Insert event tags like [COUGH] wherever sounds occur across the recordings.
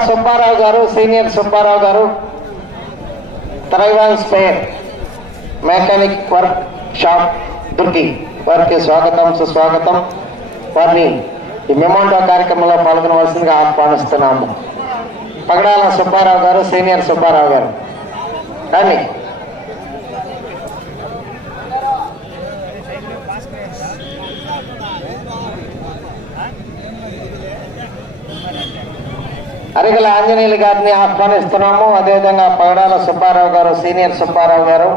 సుబ్బారావు గారు సీనియర్ సుబ్బారావు గారు తరైవాన్ spare mechanic work shop Durgi వారికి స్వాగతం సుస్వాగతం. వారిని ఈ మెమోండో కార్యక్రమంలో పాల్గొనవలసిందిగా ఆహ్వానిస్తున్నాము. పగడాల సుబ్బారావు గారు సీనియర్ సుబ్బారావు గారు. కానీ అరిగల ఆంజనేయులు గారిని ఆహ్వానిస్తున్నాము. అదేవిధంగా పగడాల Subbarao garu senior Subbarao garu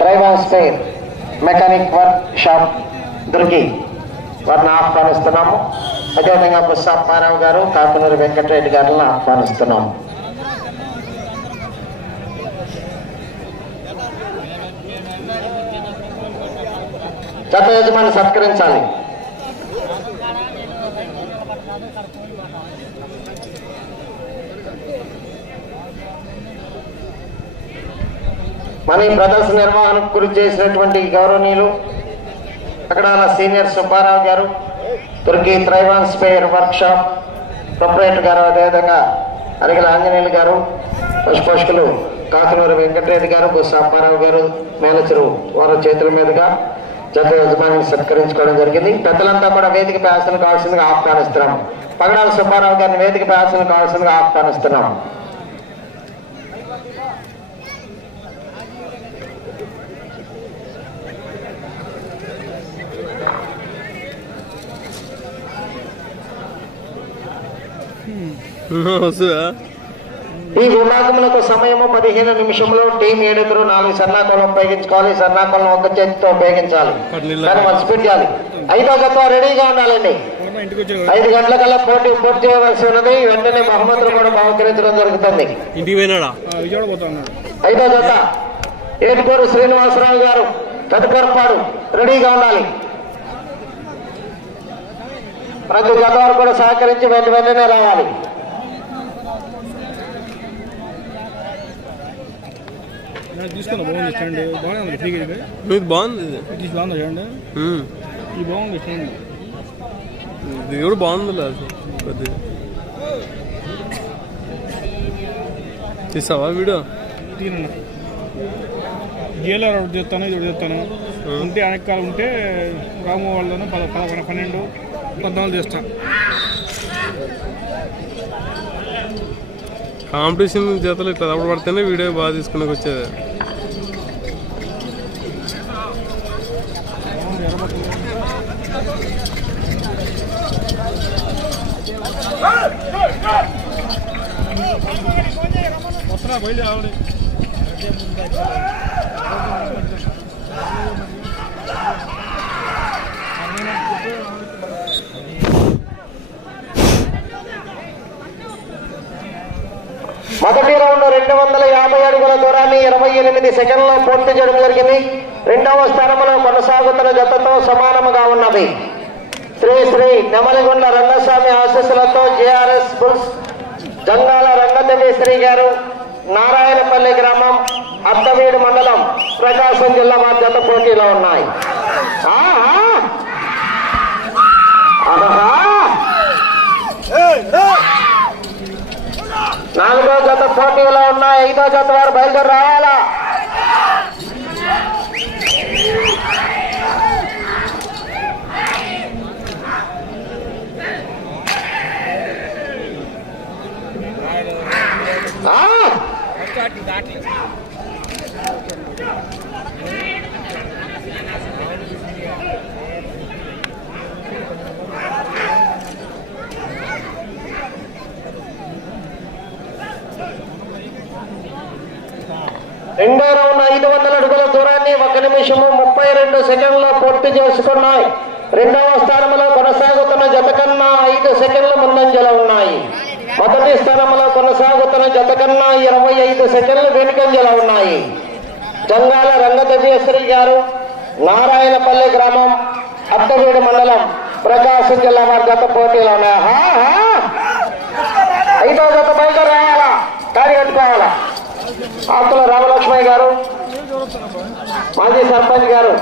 driver spare mechanic work shop Durgi వారిని ఆహ్వానిస్తున్నాము. అదేవిధంగా బుస్సాప్పారావు గారు కాకునూరు వెంకటరెడ్డి గారిని ఆహ్వానిస్తున్నాము. జత యజమాని సత్కరించాలి. మన ఈ ప్రదర్శన నిర్వహణకు కృషి చేసినటువంటి గౌరవనీయులు అక్కడ సీనియర్ సుబ్బారావు గారు తుర్కీ త్రైవాన్ స్పేర్ వర్క్షాప్ ప్రొపరేటర్ గారు అదేవిధంగా అరిగల ఆంజనేయులు గారు పశుపోషకులు కాకునూరు వెంకటరెడ్డి గారు బుస్స గారు మేనేజరు వారి చేతుల మీదుగా జత యజమానిని సత్కరించుకోవడం జరిగింది. పెద్దలంతా కూడా వేదిక ప్రయాసం కావాల్సిందిగా ఆహ్వానిస్తున్నాం. పగడాల సుబ్బారావు గారిని వేదిక ప్రయాసం కావాల్సిందిగా ఆహ్వానిస్తున్నాం. వస్తుందా [LAUGHS] ఈ విభాగములకు సమయము పదిహేను నిమిషంలో టీం ఏడుగురు నాలుగు సన్నాకోలం ఉపయోగించుకోవాలి. సన్నాకోలం ఒక చేతితో ఉపయోగించాలి. మనం స్పీడ్ చేయాలి. ఐదో గత రెడీగా ఉండాలండి. ఐదు గంటలకల్లా పోటీ పూర్తి చేయవలసి ఉన్నది. వెంటనే మహమ్మద్లు కూడా బహుకరించడం జరుగుతుంది. ఐదో జత ఏడుకోరు శ్రీనివాసరావు గారు తదుపరిపాడు రెడీగా ఉండాలి. ప్రతి జత వారు కూడా సహకరించి వెంట వెంటనే రావాలి. తీసుకున్నా బాగుంది స్టాండ్? బాగానే ఉంది ఫ్రీగా ఇది? బాగుంది ఇది. బాగుంది ఉమ్. ఇది బాగుంది స్టాండ్. ఇది కూడా బాగుంది లేదు కొద్దిగా. తీసావా వీడియో? తీరన్న జిఎల్ఆర్ ఒకటి చెప్తాను ఇది ఒకటి చెప్తాను ఉంటే వెనకాల ఉంటే రాము వాళ్ళను పద పన్నెండు పద్నాలుగు చేస్తా. కాంపిటీషన్ జతలు ఇట్లా తప్పుడు పడితేనే వీడియో బాగా తీసుకునే వచ్చేది. బయలు మొదటి రౌండ్ రెండు వందల యాభై అడుగుల దూరాన్ని ఇరవై ఎనిమిది సెకండ్లో పూర్తి చేయడం జరిగింది రెండవ స్థానంలో కొనసాగుతున్న జతతో సమానముగా ఉన్నది శ్రీ శ్రీ నెమలిగొండ రంగస్వామి ఆశీస్సులతో జేఆర్ఎస్ బుల్స్ జంగాల రంగదేవి శ్రీ గారు నారాయణపల్లి గ్రామం అత్తవీడు మండలం ప్రకాశం జిల్లా వారి జత పోటీలో ఉన్నాయి ఆహా! ఆహా! నాలుగో జత పోటీలో ఉన్నాయి ఐదో జత వారు బయలుదేరి రావాలా? దాటి రెండో రౌండ్ ఐదు వందల అడుగుల దూరాన్ని ఒక నిమిషము ముప్పై రెండు సెకండ్ల పూర్తి చేసుకున్నాయి. రెండవ స్థానంలో కొనసాగుతున్న జత కన్నా ఐదు సెకండ్ల ముందంజల ఉన్నాయి. మొదటి స్థానంలో కొనసాగుతున్న జత కన్నా ఇరవై ఐదు సెకండ్లు వెనుకంజల ఉన్నాయి. జంగాల రంగదవ్యేశ్వరి గారు నారాయణపల్లి గ్రామం అత్తవీడు మండలం ప్రకాశం జిల్లా వారి జత పోటీలో ఉన్నాయి. ఐదో గత బయలుదేరి దారి కట్టుకోవాలా ఆకుల రామలక్ష్మయ్య గారు మాజీ సర్పంచ్ గారు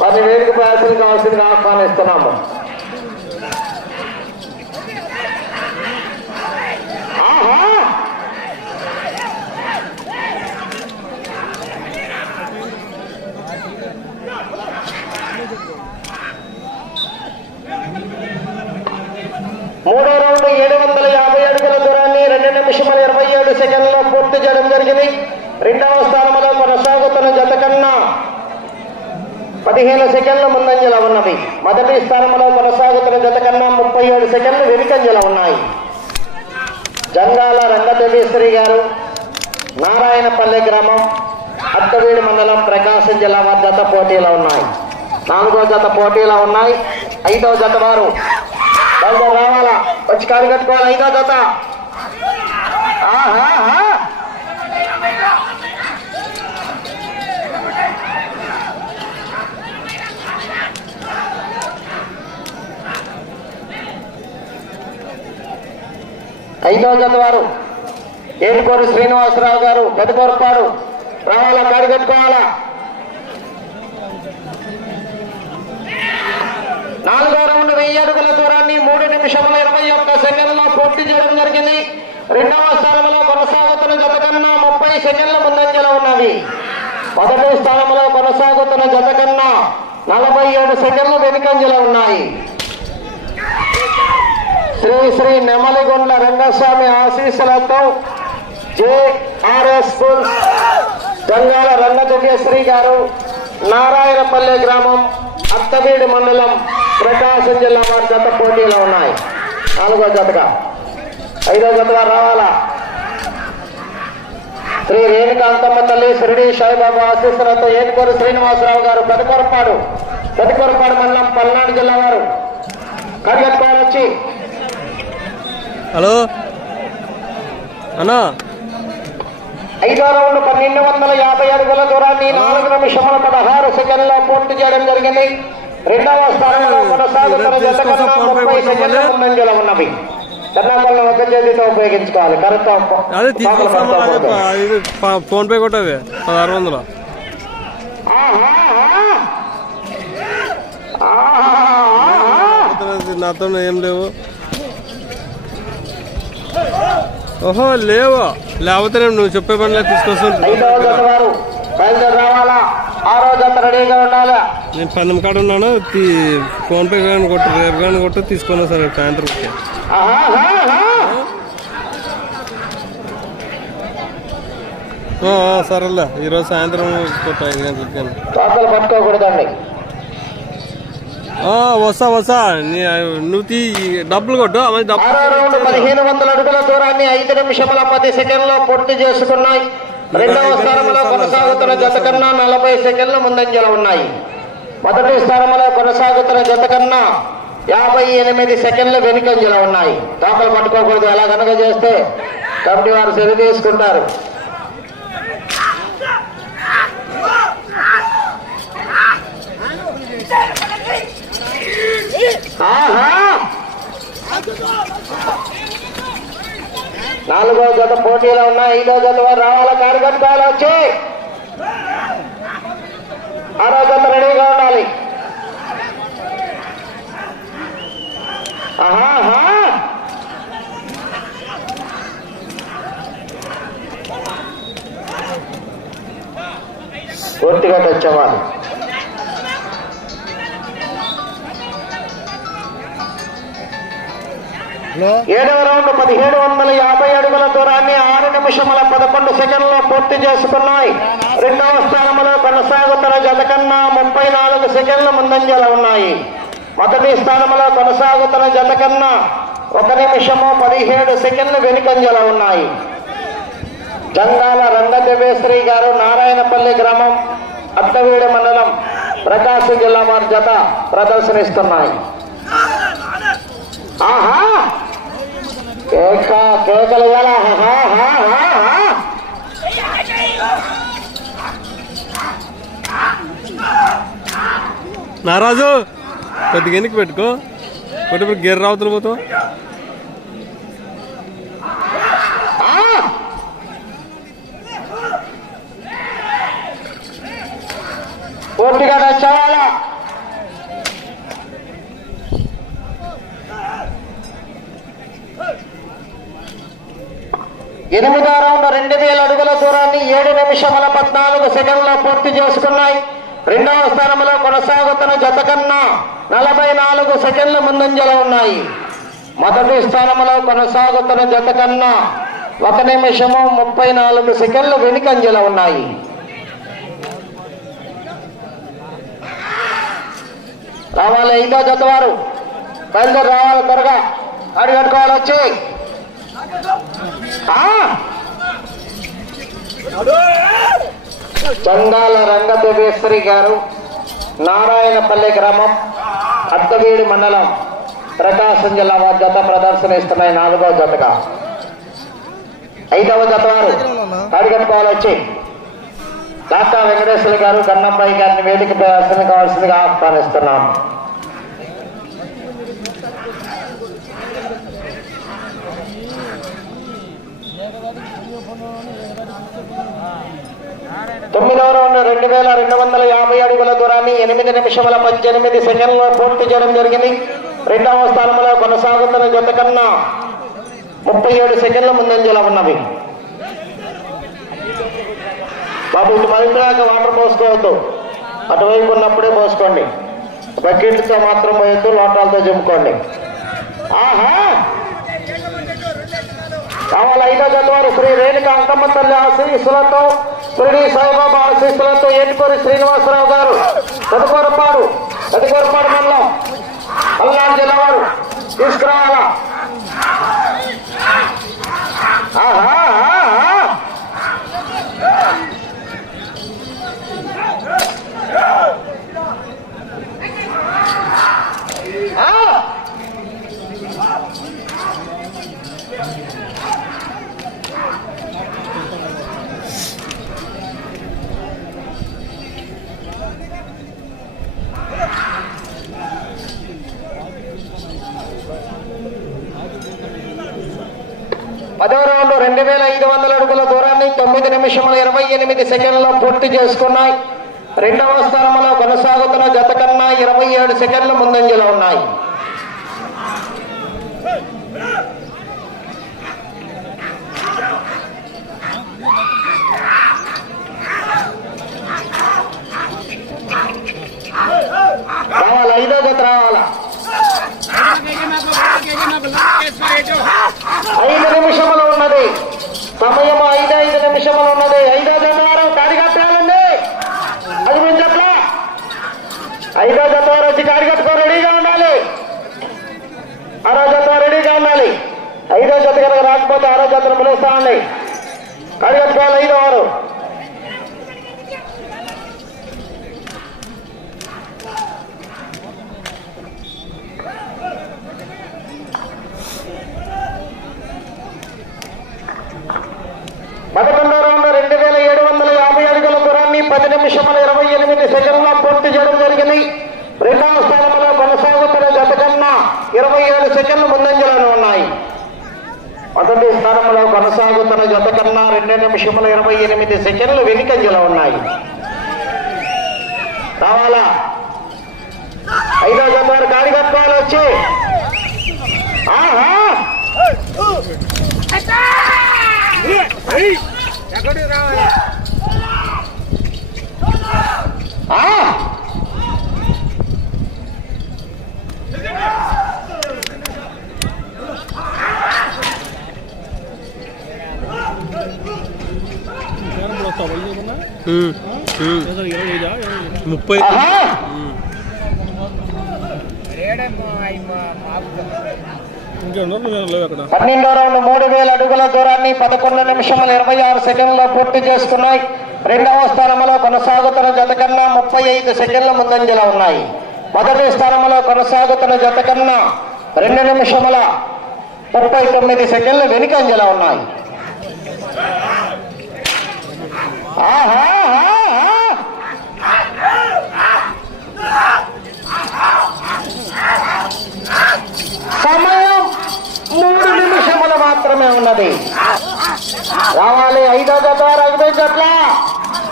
వారిని వేదిక ప్రయాసం కావాల్సింది ఆహ్వానిస్తున్నాము మూడో రౌండ్ ఏడు వందల యాభై అడుగుల దూరాన్ని రెండు నిమిషముల ఇరవై ఏడు సెకండ్ల పూర్తి చేయడం జరిగింది. రెండవ స్థానంలో కొనసాగుతున్న జత కన్నా పదిహేను సెకండ్ల ముందంజల ఉన్నది. మొదటి స్థానంలో కొనసాగుతున్న జత కన్నా ముప్పై ఏడు సెకండ్లు వెనుకంజల ఉన్నాయి. జంగాల రంగదేవేశ్వరి గారు నారాయణపల్లె గ్రామం అత్తవీడి మండలం ప్రకాశం జిల్లా జత పోటీలో ఉన్నాయి. నాలుగో జత పోటీలో ఉన్నాయి. ఐదవ జత వారు రావాలా? వచ్చి కాలు కట్టుకోవాలి. ఐదో జత. ఆహా. ఐదో జత వారు ఏడుకోరు శ్రీనివాసరావు గారు గదికొరపాడు రావాలా కాడి కట్టుకోవాలా? నాలుగో రౌండ్ వెయ్యి అడుగుల దూరాన్ని మూడు నిమిషముల ఇరవై ఒక్క సెకండ్లో పూర్తి చేయడం జరిగింది. రెండవ స్థానంలో కొనసాగుతున్న జత కన్నా ముప్పై సెకండ్ల ముందంజలో ఉన్నది. మొదటి స్థానంలో కొనసాగుతున్న జత కన్నా నలభై ఏడు సెకండ్లు వెనుకంజలో ఉన్నాయి. శ్రీ శ్రీ నెమలిగొండ రంగస్వామి ఆశీస్సులతో జేఆర్ఎస్ స్కూల్ గంగాల రంగజగేశ్వరి గారు నారాయణపల్లె గ్రామం అత్తవీడి మండలం ప్రకాశం జిల్లా వారి జత పోటీలో ఉన్నాయి. నాలుగో జతగా. ఐదో జతగా రావాలా? శ్రీ రేణుకాంతమ్మ తల్లి షిరిడి సాయిబాబా ఆశీస్సులతో ఏనుకోరు శ్రీనివాసరావు గారు పెదకొరపాడు పెదకొరపాడు మండలం పల్నాడు జిల్లా వారు. కడిగట్టుకోవాలి వచ్చి హలో. అన్నా. ఐదో రౌండ్ పన్నెండు వందల యాభై అడుగుల దూరాన్ని నాలుగు నిమిషముల పదహారు సెకండ్ల పూర్తి చేయడం జరిగింది. రెండవ స్థానంలో కొనసాగుతున్న జత కన్నా ముప్పై సెకండ్ల ముందంజలో ఉన్నవి. చెన్నాపల్లి ఒక చేతితో ఉపయోగించుకోవాలి. కరెక్ట్ అదే ఫోన్ పే కొట్టవే. పదహారు వందలు. నాతో ఏం లేవు. ఓహో లేవు? లేకపోతే నువ్వు చెప్పే పనిలో తీసుకొస్తాను. నేను పందెం కాడ ఉన్నాను ఫోన్ పే కానీ కొట్టు రేపు కానీ కొట్టు తీసుకున్నా సరే సాయంత్రం సరేలే. ఈరోజు సాయంత్రం కొట్టు ఐదు గంటలకి కానీ. పట్టుకోకూడదండి. వస్తా వస్తా. నువ్వు తీ డబ్బులు కొట్టు. అవి డబ్బులు పదిహేను వందల అడుగుల దూరాన్ని ఐదు నిమిషముల పది సెకండ్లో పూర్తి చేసుకున్నాయి. రెండవ స్థానంలో కొనసాగుతున్న జత కన్నా నలభై సెకండ్ల ముందంజలో ఉన్నాయి. మొదటి స్థానంలో కొనసాగుతున్న జత కన్నా యాభై ఎనిమిది సెకండ్లు వెనుకంజలో ఉన్నాయి. తోకలు పట్టుకోకూడదు. అలా కనుక చేస్తే కమిటీ వారు సరి తీసుకుంటారు నాలుగో జత పోటీలో ఉన్నాయి ఐదో జత వారు రావాల? కారు వచ్చి. ఆరో జత రెడీగా ఉండాలి. ఆహాహా. పూర్తిగా వచ్చేవాళ్ళు ఏడవ రౌండ్ పదిహేడు వందల యాభై అడుగుల దూరాన్ని ఆరు నిమిషముల పదకొండు సెకండ్లో పూర్తి చేసుకున్నాయి. రెండవ స్థానంలో కొనసాగుతున్న జత కన్నా ముప్పై నాలుగు సెకండ్ల ముందంజల ఉన్నాయి. మొదటి స్థానంలో కొనసాగుతున్న జత కన్నా ఒక నిమిషము పదిహేడు సెకండ్లు వెనుకంజల ఉన్నాయి. జంగాల రంగదేవేశ్వరి గారు నారాయణపల్లి గ్రామం అత్తవీడు మండలం ప్రకాశం జిల్లా వారి జత ప్రదర్శనిస్తున్నాయి. ఆహా! కేక కేకలు ఇవ్వాలా? నారాజు కొద్దిగా ఎన్నికి పెట్టుకో కొద్ది ఇప్పుడు గెర్ర అవతల పోతావు! పూర్తిగా ఎనిమిదో రౌండ్ రెండు వేల అడుగుల దూరాన్ని ఏడు నిమిషముల పద్నాలుగు సెకండ్లో పూర్తి చేసుకున్నాయి. రెండవ స్థానంలో కొనసాగుతున్న జత కన్నా నలభై నాలుగు సెకండ్ల ముందంజలో ఉన్నాయి. మొదటి స్థానంలో కొనసాగుతున్న జత కన్నా ఒక నిమిషము ముప్పై నాలుగు సెకండ్లు వెనుకంజలో ఉన్నాయి. రావాలి ఐదో జత వారు. బయలుదేరి రావాలి త్వరగా. అడి వచ్చి. చందాల రంగదేవేశ్వరి గారు నారాయణపల్లి గ్రామం అత్తవీడి మండలం ప్రకాశం జిల్లా వారి జత ప్రదర్శన ఇస్తున్నాయి నాలుగవ జతగా. ఐదవ జత వారు అడిగట్టుకోవాలి వచ్చి. డాక్టర్ వెంకటేశ్వర గారు కన్నంబాయి గారిని వేదిక ప్రదర్శన కావాల్సిందిగా ఆహ్వానిస్తున్నాం. తొమ్మిదవ రౌండ్ రెండు వేల రెండు వందల యాభై అడుగుల దూరాన్ని ఎనిమిది నిమిషముల పద్దెనిమిది సెకండ్లో పూర్తి చేయడం జరిగింది. రెండవ స్థానంలో కొనసాగుతున్న జత కన్నా ముప్పై ఏడు సెకండ్ల ముందంజలో ఉన్నవి. బాబు ఇటు మరింతదాకా వాటర్ పోసుకోవద్దు. అటువైపు ఉన్నప్పుడే పోసుకోండి. బకెట్లతో మాత్రం పోయొద్దు లోటాలతో చెప్పుకోండి ఆహా! కావాలి ఐదో జతవారు శ్రీ రేణుక అంకమ్మ తల్లి ఆశీస్సులతో షిరిడి సాయిబాబా ఆశీస్సులతో ఏటుకూరి శ్రీనివాసరావు గారు తదుకొరపాడు తదుకొరపాడు మండలం పల్నాడు జిల్లా వారు తీసుకురావాలా? ఆహా ఆహా. ఆ పదో రౌండ్ రెండు వేల ఐదు వందల అడుగుల దూరాన్ని తొమ్మిది నిమిషముల ఇరవై ఎనిమిది సెకండ్లలో పూర్తి చేసుకున్నాయి. రెండవ స్థానంలో కొనసాగుతున్న జత కన్నా ఇరవై ఏడు సెకండ్లు ముందంజలో ఉన్నాయి రావాలి ఐదో జత రావాలా ఐదు నిమిషములు ఉన్నది సమయం ఐదు ఐదు నిమిషములు ఉన్నది ఐదో జతవారం కాడిగట్టాలండి అది మేము చెప్పలా ఐదో జతవారు వచ్చి కాడిగట్టుకో రెడీగా ఉండాలి ఆరో జత రెడీగా ఉండాలి ఐదో జత కనుక రాకపోతే ఆరో జతను పిలుస్తామండి కాడిగట్టుకోవాలి ఐదో వారు పదకొండో రౌండ్ రెండు వేల ఏడు వందల యాభై అడుగుల దూరాన్ని పది నిమిషముల ఇరవై ఎనిమిది సెకండ్ల పూర్తి చేయడం జరిగింది. రెండవ స్థానంలో కొనసాగుతున్న జత కన్నా ఇరవై ఏడు సెకండ్లు ముందంజలో ఉన్నాయి. మొదటి స్థానంలో కొనసాగుతున్న జత కన్నా రెండు నిమిషముల ఇరవై ఎనిమిది సెకండ్లు వెనుకంజలో ఉన్నాయి. రావాలా ఐదో జత వారు వచ్చి. ఆహా! ఆ! ముప్పై పన్నెండో రౌండ్ మూడు వేల అడుగుల దూరాన్ని పదకొండు నిమిషముల ఇరవై ఆరు సెకండ్లో పూర్తి చేసుకున్నాయి. రెండవ స్థానంలో కొనసాగుతున్న జత కన్నా ముప్పై ఐదు సెకండ్ల ముందంజలో ఉన్నాయి. మొదటి స్థానంలో కొనసాగుతున్న జత కన్నా రెండు నిమిషముల ముప్పై తొమ్మిది సెకండ్లు వెనుకంజలో ఉన్నాయి ఆహా ఆహా, సమయం మూడు నిమిషములు మాత్రమే ఉన్నది. రావాలి ఐదో జత ఐదో జట్ల.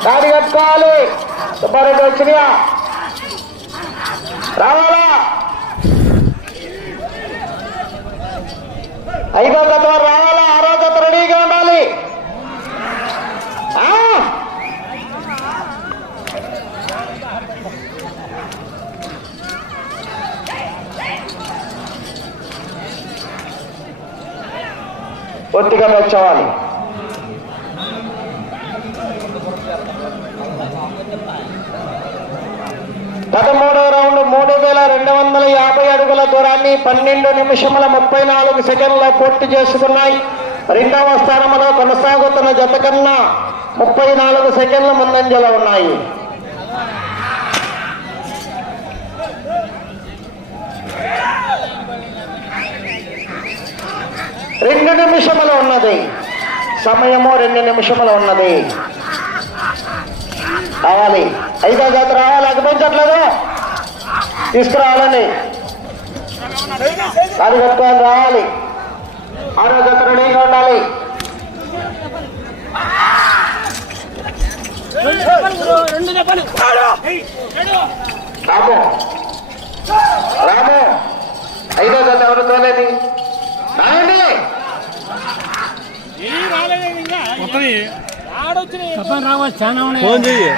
దాడి కట్టుకోవాలి. సుబ్బారెడ్డి వచ్చినాయా? రావాలా? ఐదో జత రావాలా ఆరో జత రెడీగా ఉండాలి ఆ? ఒత్తిగా మెచ్చవాలి పదమూడవ రౌండ్ మూడు వేల యాభై అడుగుల దూరాన్ని పన్నెండు నిమిషముల ముప్పై నాలుగు సెకండ్ల పూర్తి చేసుకున్నాయి. రెండవ స్థానంలో కొనసాగుతున్న జత కన్నా ముప్పై నాలుగు సెకండ్ల ముందంజలో ఉన్నాయి. రెండు నిమిషములు ఉన్నది. సమయము రెండు నిమిషములు ఉన్నది. రావాలి. ఐదో జాతి రావాలి? అనిపించట్లేదు తీసుకురావాలండి. అది కట్టుకొని రావాలి. ఆరో జత రెడీగా ఉండాలి. రాము. రాము. ఐదో జత ఎవరు తోలేది? ఉన్నాయి. ఫోన్ చెయ్యి.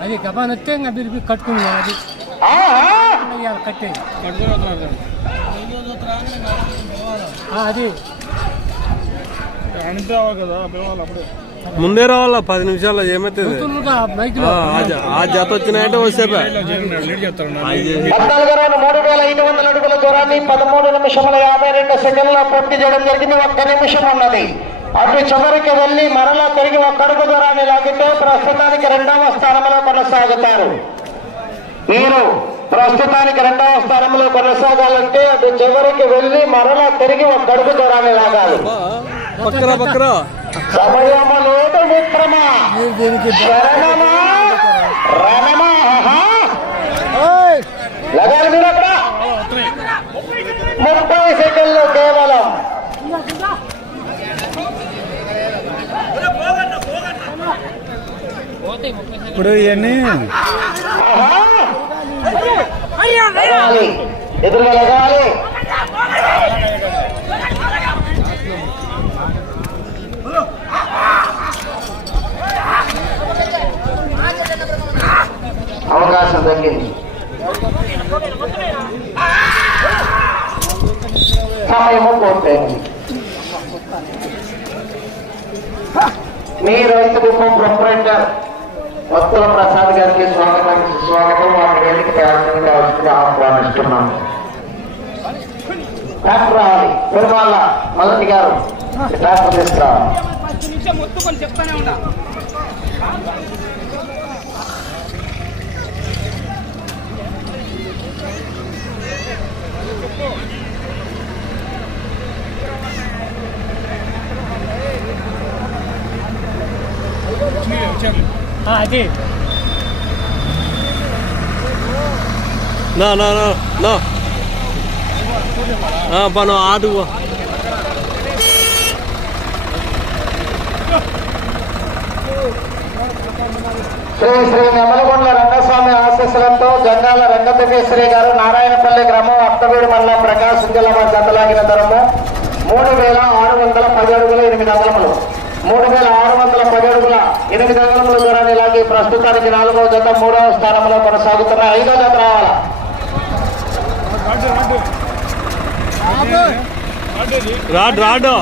అది కపాన్ వస్తే ఇంకా మీరు కట్టుకున్నాం అది. కట్టేది అది. అనితే అవ్వాలి కదా అప్పుడే. ముందే రావాలా? పది నిమిషాల్లో మైక్లో. ఆ, జత వచ్చినాయంటే వచ్చేపా మూడు వేల ఐదు వందల అడుగుల దూరాన్ని పదమూడు నిమిషముల యాభై రెండు సెకండ్ల పూర్తి చేయడం జరిగింది. ఒక్క నిమిషం ఉన్నది. అటు చివరికి వెళ్ళి మరలా తిరిగి ఒక్క అడుగు దూరాన్ని లాగితే ప్రస్తుతానికి రెండవ స్థానంలో కొనసాగుతారు. మీరు ప్రస్తుతానికి రెండవ స్థానంలో కొనసాగాలంటే అటు చివరికి వెళ్ళి మరలా తిరిగి ఒక్క అడుగు దూరాన్ని లాగాలి. మీరు దీనికి ముప్పై సెకండ్లు కేవలం. ఇప్పుడు ఇవన్నీ. ఎదురుగా లగాలి అవకాశం తగ్గింది సమయము పూర్తయింది మీ రైతు కుటుంబం ప్రొపరేటర్ భక్తుల ప్రసాద్ గారికి స్వాగతం స్వాగతం వారి వేదిక వస్తుంది ఆహ్వానిస్తున్నాం డాక్టర్ రావాలి పెరుమాళ్ళ మొదటి గారు డాక్టర్ తీసుకురావాలి చెప్తానే ఉన్నా. 아, 아직. No, no, no, no. Ah, à, pano adu. Thank you. Shri Shri నెమలగొండ Rangaswamy ఆశీస్సులతో జంగాల రంగతకేశ్వరి గారు నారాయణపల్లి గ్రామం అత్తగూడి మండలం ప్రకాశం జిల్లా వారి జతలాగిన ధరము మూడు వేల ఆరు వందల పది అడుగుల ఎనిమిది అంగళములు మూడు వేల ఆరు వందల పది అడుగుల ఎనిమిది అంగళముల దూరాన్ని లాగి ప్రస్తుతానికి నాలుగవ జత మూడవ స్థానంలో కొనసాగుతున్న ఐదో జత రావాలా? రాడు రాడు.